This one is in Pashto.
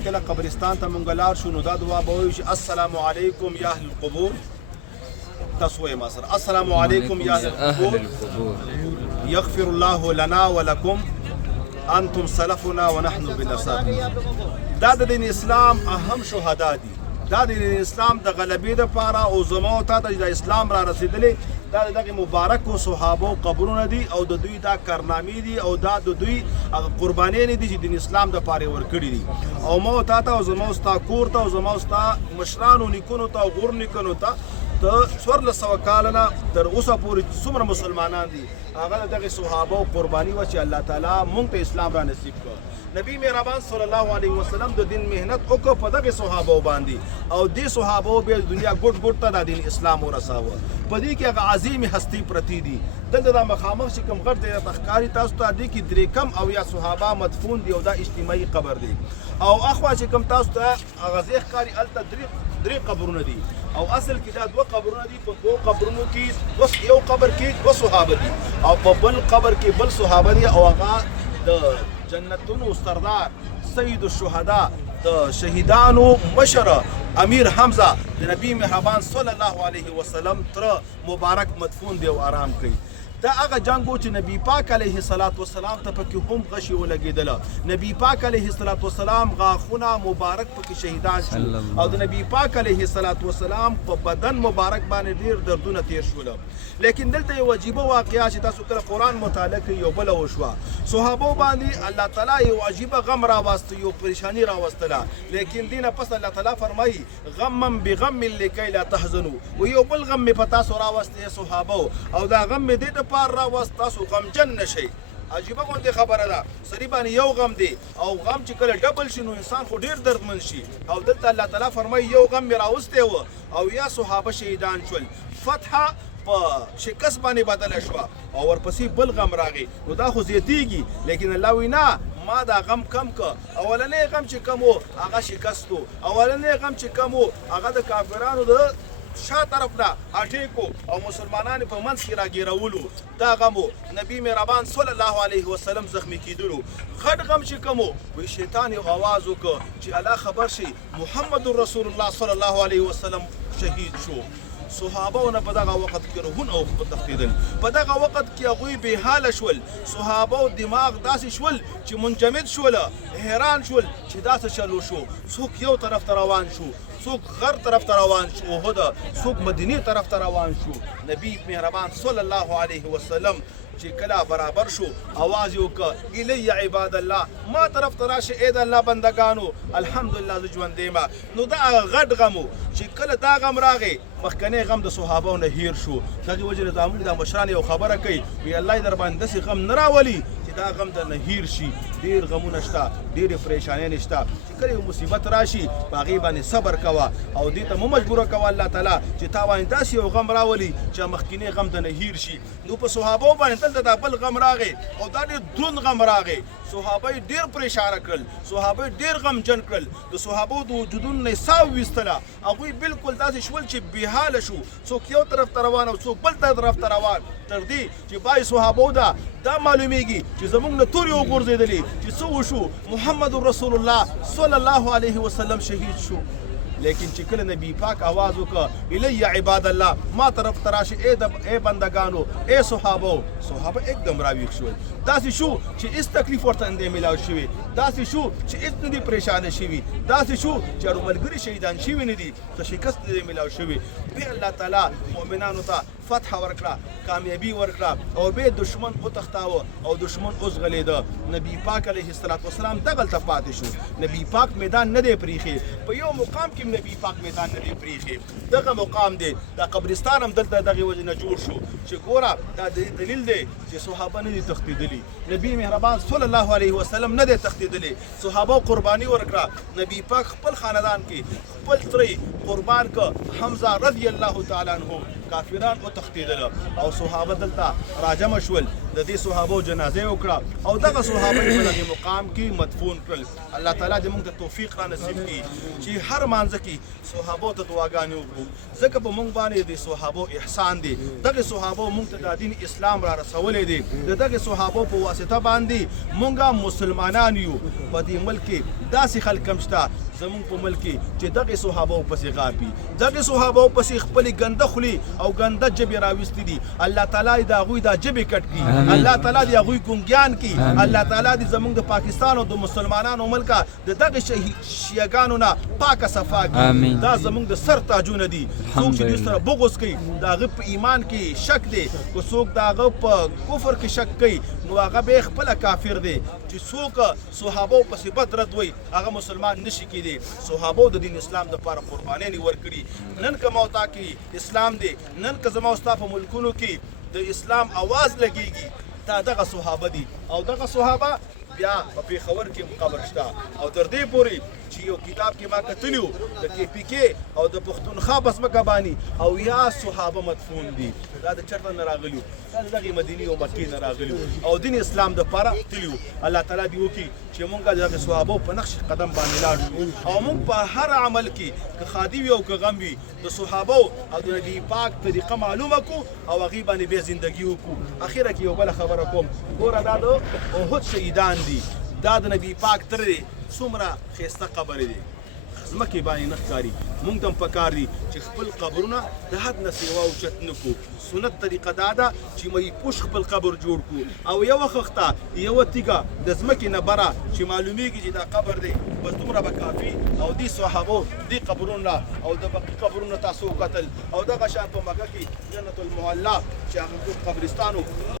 چې کله قبرستان ته مونږ لاړ شو نو دا دعا به وایو چې السلام علیکم یا اهل القبور. تاسو وایئ ما سره السلام علیکم یا اهل القبور یغفر الله لنا ولکم انتم سلفنا ونحن بالنصر. دا د دین اسلام اهم شهدا دي. دا د دین اسلام د غلبې دپاره او زما او تا ته د اسلام را رسېدلې دا د دغې مبارکو صحابو قبرونه دي او د دوی دا کارنامې دي او دا د دوی هغه قربانیانې دي چې دین اسلام دپاره یې ورکړي دي. او ما او تا ته او زما او ستا کور ته او زما او ستا مشرانو نیکونو ته او غور نیکونو ته ته 1400 کاله نه تر اوسه پورې څومره مسلمانان دي هغه د دغې صحابو قرباني وه چې الله تعالی مونږ ته اسلام را نصیب کړ. نبی مهربان صلی الله علیه وسلم د دین مهنت وکړ په دغې صحابو باندې او دې صحابو بیا دنیا ګوټ ګوټ ته دا دین اسلام ورساوه. په دې کې هغه عظیمې هستي پرتې دي. دلته دا مخامخ چې کوم غټ دی راته ښکاري تاسو ته دې کې درې کم او یا صحابه مدفون دي او دا اجتماعي قبر دی. او اخوا چې کوم تاسو ته هغه ځای ښکاري هلته درې قبرونه دي او اصل کې دا دوه قبرونه دي. په دوه قبرونو کې یو قبر کې دوه صحابه دي او په بل قبر کې بل صحابه دي او هغه د جنتونو سردار سید الشهدا د شهیدانو مشر امیر حمزه د نبی مهربان صلی الله علیه وسلم تر مبارک مدفون دی او آرام کوي. دا هغه جنگ و چې نبی پاک علیه الصلاة والسلام ته پکې هم غشي ولګېدله. نبی پاک علیه الصلاة والسلام غاښونه مبارک پکې شهیدان شو او د نبی پاک علیه الصلاة والسلام په بدن مبارک باندې ډېر دردونه تیر شول. لیکن دلته یو عجیبه واقعه چې تاسو کله قرآن مطالعه کوئ یو بله وشوه. صحابو باندې الله تعالی یو عجیبه غم راوسته یو پریشاني راوستله. لیکن دې نه پس الله تعالی فرمایي غما بغم لکی لا تحزنوا. و یو بل غم مې په تاسو راوستی صحابو او دا غم مې دې دپاره راوست تاسو غمجن نشئ. عجیبه غوندې خبره ده. سړي باندې یو غم دی او غم چې کله ډبل شي نو انسان خو ډېر دردمن شي. او دلته الله تعالی فرمایي یو غم مې راوستی و او یا صحابه شهیدان شول. فتحه په شکست باندې بدله شوه او ورپسې بل غم راغی نو دا خو زیاتېږي. لیکن الله وایي نه ما دا غم کم که. اولنی غم چې کم و هغه شکست و. اولنی غم چې کم و هغه د کافرانو د شا طرف نه اټیکو او مسلمانان په منځ کې راګیرولو دا غم و. نبی مهربان صلی الله علیه وسلم زخمی کیدلو. غټ غم چې کوم وی شیطان یو آواز وکړ چې الله خبر شي محمد رسول الله صلی الله علیه وسلم شهید شو. صحابه نه په دغه وخت کې روحونه او تښتېدل. په دغه وخت کې هغوی بې حاله شول. صحابه دماغ داسې شول چې منجمد شول، حیران شول چې داسې چلو شو. څوک یو طرف ته روان شو، څوک غر طرف ته روان شو احد، څوک مدینې طرف ته روان شو. نبی مهربان صلی الله علیه وسلم چې کله برابر شو اواز یې وکړه الی عباد الله، ما طرف ته راشه ای د الله بندګانو الحمدلله زه ژوندی یم. نو دا غټ غم و چې کله دا غم راغی مخکنی غم د صحابو نه هیر شو. دغې وجې نه زموږ دا مشران یو خبره کوي وی الله یې در باندې داسې غم نه راولي چې دا غم در نه هیر شي. ډېر غمونه شته، ډېرې پریشانیانې شته چې کله یو مصیبت راشي په هغې باندې صبر کوه او دې ته مه مجبوره کوه الله تعالی چې تا باندې داسې یو غم راولي چې مخکنی غم در نه هیر شي. نو په صحابو باندې دلته دا بل غم راغی او دا ډېر دروند غم راغی. صحابه یې ډېر پریشانه کړل، صحابه یې ډېر غمجن کړل. د صحابو د وجودونو نه یې ساه وویستله. هغوی بالکل داسې شول چې بېحاله شو، څوک یو طرف ته روان او څوک بل طرف ته روان. تر دې چې بعضې صحابو دا معلومیږي چې زموږ نه تورې وغورځېدلې چې څه وشو محمد رسول الله صلی الله علیه وسلم شهید شو. لیکن چې کله نبی پاک آواز وکړه الی عباد الله، ما طرف ته راشي ای بندگانو ای صحابو، صحابه एकदम راویښ شول. داسې شو چې هېڅ تکلیف ورته نه دی میلاو شوی، داسې شو چې هېڅ نه دي پریشانه شوي، داسې شو چې اړو ملګري شهیدان شوي نه دي، څه شکست نه دی میلاو شوی. بیا الله تعالی مؤمنانو ته فتح ورکړه، کامیابي ورکړه او بیا دشمن وتښتاوه او دشمن اوس غلیده. نبی پاک علیه السلام دغلته پاتې شو. نبی پاک میدان نه دی پریښی. په یو مقام کې نبی پاک میدان نه دی پریښی. دغه مقام دی، دا قبرستان هم دلته دغې وجې نه جوړ شو چې ګوره دا دلیل دی چې صحابه نه دي تښتېدلي. نبی مهربان صلی الله علیه وسلم نه دی تښتېدلی. صحابه قرباني ورکړه. نبی پاک خپل خاندان کې خپل ترې قربان که حمزه رضی الله تعالی عنه. کافران وتښتېدل او صحابه دلته راجمع شول. د دې صحابو جنازه وکړه او دغه صحابه په دغه مقام کې مدفون کړل الله تعالی دې موږ ته توفیق را نصیب کړي چې هر مانځ کې صحابو ته دعاګانې وکړو ځکه په موږ باندې د صحابو احسان دی دغه صحابو موږ ته د دین اسلام را رسولې دي دغه صحابو په واسطه باندې موږ مسلمانان یو په دې ملک کې داسې خلک هم شته زمونږ په ملک کې چې دغه صحابو پسې غاپي دغه صحابو پسې خپلې ګنده خولي او ګنده ژبې راوستي دي الله تعالی د هغوی دا ژبې کټ کړي الله تعالی د هغوی ګونګیان کړي الله تعالی دې زمونږ د پاکستان او د مسلمانانو ملکه د دغه شیعګانو نه پاکه صفا کړي دا زمونږ د سر تاجونه دي څوک چې دوی سره بغض کوي د هغه په ایمان کې شک دی که څوک د هغه په کفر کې شک کوي نو هغه به خپله کافر دی چې څوک صحابو پسې بد رد وایي هغه مسلمان نشي کېدی صحابو د دین اسلام دپاره قربانۍ ورکړي نن که موتا کې اسلام دی نن که زما ستا په ملکونو کې د اسلام اواز لګېږي دا دغه صحابه دي او دغه صحابه بیا په پېښور کې قبر شته او تر دې پورې چې یو کتاب کې ما کتلي و د KPK او د پښتونخوا په ځمکه باندې او یا صحابه مدفون دي دا د چېرته نه راغلي دا د دغې مدینې او مکې نه راغلي او دین اسلام دپاره تلي الله تعالی دې وکړي چې مونږ د هغې صحابو په نقش قدم باندې لاړ شو او مونږ په هر عمل کې که ښادي وي او که غم وي د صحابو او د نبي پاک طریقه معلومه کړو او هغې باندې بیا زندګي وکړو اخره کې یو بله خبره کوم ګوره دا د احد شهیدان دي دا د نبي پاک تر دی څومره ښایسته قبر دی ځمکې باندې نه ښکاري موږ ته هم پکار دي چې خپل قبرونه د حد نه سیوا اوچت نه کړو سنت طریقه دا ده چې مې پوش خپل قبر جوړ کړو او یوه خښته یوه تیږه د ځمکې نه بره چې معلومیږي چې دا قبر دی بس دومره به کافي او دې صحابو دې قبرونه او د بقي قبرونه تاسو وکتل او دغه شان په مکه کې جنت المعلا چې هغه قبرستان و